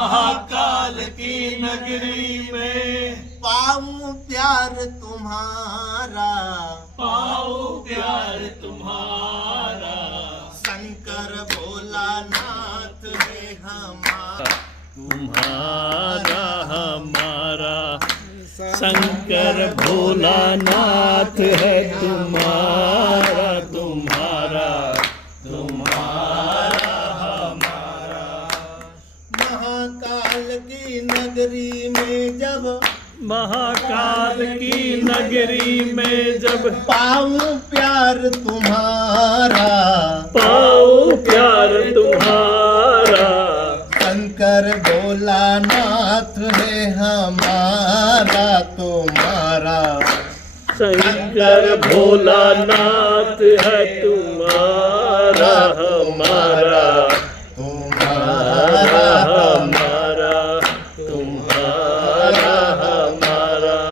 महाकाल की नगरी में पाऊं प्यार तुम्हारा, पाऊं प्यार तुम्हारा। शंकर भोलानाथ है हमारा, तुम्हारा हमारा शंकर भोलानाथ है तुम्हारा, तुम्हारा तुम्हारा हमारा। महाकाल की नगरी में जब, महाकाल की नगरी में जब पाऊं प्यार तुम्हारा, पाऊं प्यार तुम्हारा। शंकर भोलानाथ है हमारा, तुम्हारा शंकर भोलानाथ है तुम्हारा हमारा।